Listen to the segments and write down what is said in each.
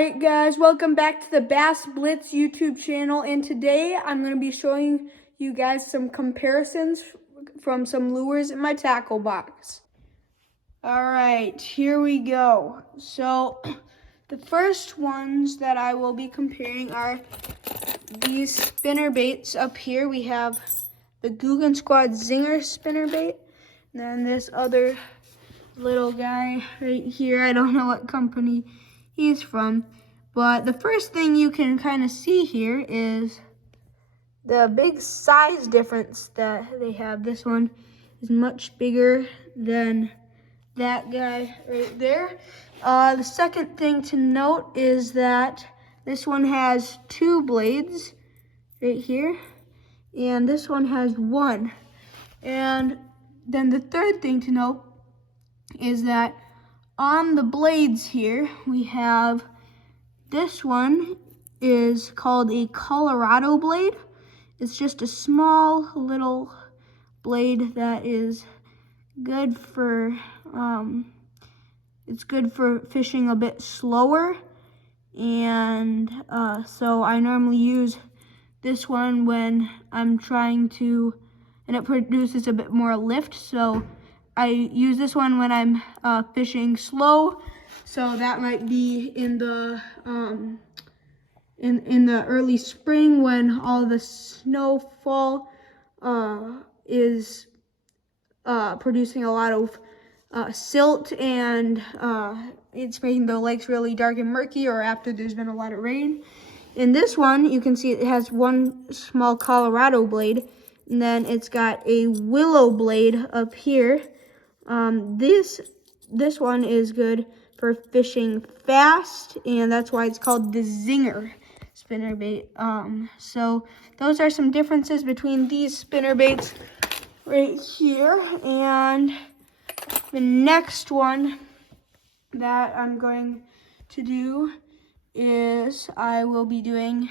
Alright guys, welcome back to the Bass Blitz YouTube channel, and today I'm going to be showing you guys some comparisons from some lures in my tackle box. Alright, here we go. So the first ones that I will be comparing are these spinner baits up here. We have the Googan Squad Zinger spinner bait, and then this other little guy right here. I don't know what company he's from, but the first thing you can kind of see here is the big size difference that they have. This one is much bigger than that guy right there. The second thing to note is that this one has 2 blades right here, and this one has 1. And then the third thing to note is that on the blades here, we have this one is called a Colorado blade. It's just a small little blade that is good for it's good for fishing a bit slower, and so I normally use this one when I'm trying to, and it produces a bit more lift, so I use this one when I'm fishing slow. So that might be in the in the early spring when all the snowfall is producing a lot of silt, and it's making the lakes really dark and murky, or after there's been a lot of rain. In this one, you can see it has 1 small Colorado blade, and then it's got a willow blade up here. This one is good for fishing fast, and that's why it's called the Zinger spinner bait. So those are some differences between these spinner baits right here. And the next one that I'm going to do is I will be doing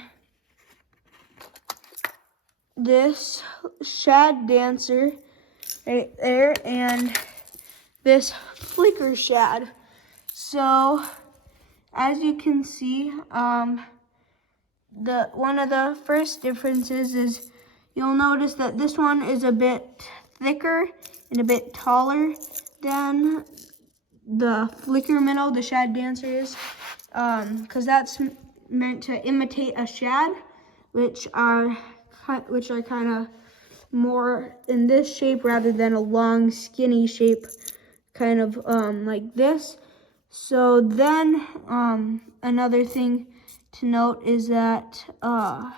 this Shad Dancer right there and this Flicker Shad. So as you can see, one of the first differences is you'll notice that this one is a bit thicker and a bit taller than the Flicker Minnow, the Shad Dancer is, because that's meant to imitate a shad, which are kind of more in this shape rather than a long skinny shape, kind of like this. So then another thing to note is that up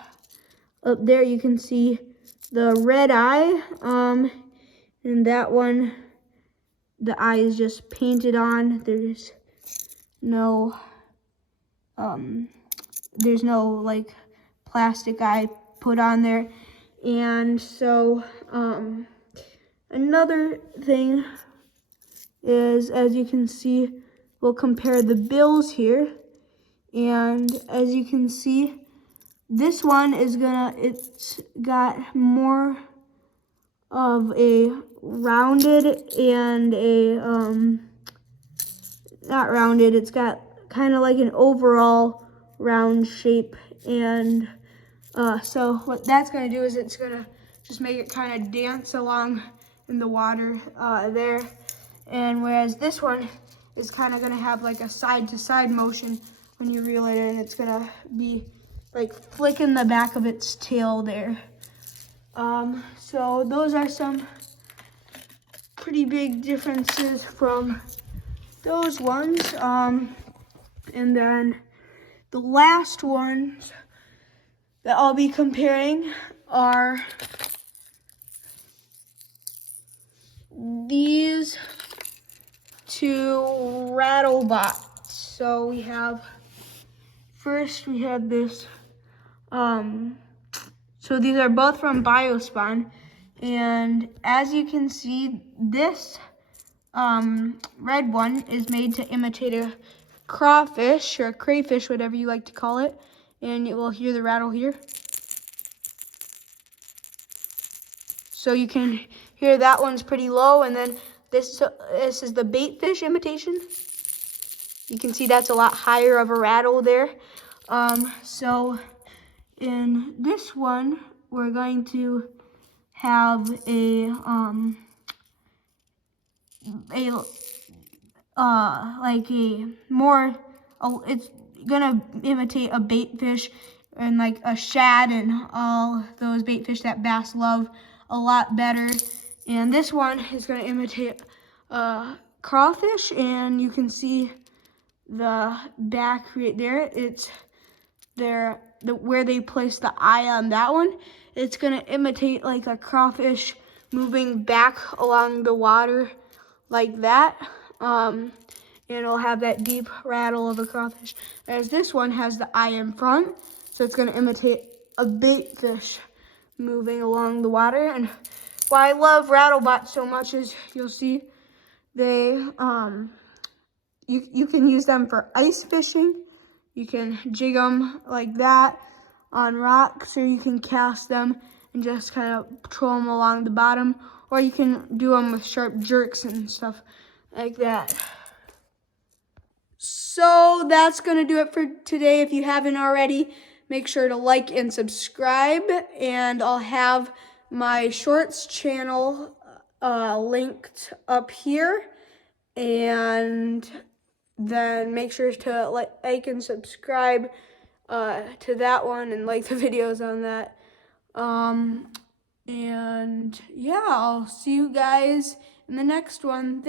there you can see the red eye, and that one, the eye is just painted on. There's no like plastic eye put on there. And so another thing is, as you can see, we'll compare the bills here, and as you can see, this one is it's got more of a rounded and a not rounded, it's got kind of like an overall round shape, and so what that's going to do is it's going to just make it kind of dance along in the water there. And whereas this one is kind of going to have like a side-to-side motion when you reel it in. It's going to be like flicking the back of its tail there. So those are some pretty big differences from those ones. And then the last ones that I'll be comparing are these 2 rattle bots. So we have this, so these are both from Biospawn, and as you can see, this red one is made to imitate a crawfish or a crayfish, whatever you like to call it, and you will hear the rattle here. So you can hear that one's pretty low, and then this is the bait fish imitation. You can see that's a lot higher of a rattle there. So in this one, we're going to have it's gonna imitate a bait fish and like a shad and all those bait fish that bass love a lot better. And this one is gonna imitate crawfish, and you can see the back right there. It's where they place the eye on that one. It's gonna imitate like a crawfish moving back along the water like that. And it'll have that deep rattle of a crawfish. Whereas this one has the eye in front, so it's gonna imitate a bait fish moving along the water. And why I love RattleBots so much is you'll see they you can use them for ice fishing. You can jig them like that on rocks, or you can cast them and just kind of patrol them along the bottom, or you can do them with sharp jerks and stuff like that. So that's gonna do it for today. If you haven't already, make sure to like and subscribe, and I'll have my shorts channel linked up here, and then make sure to like and subscribe to that one and like the videos on that. And yeah, I'll see you guys in the next one.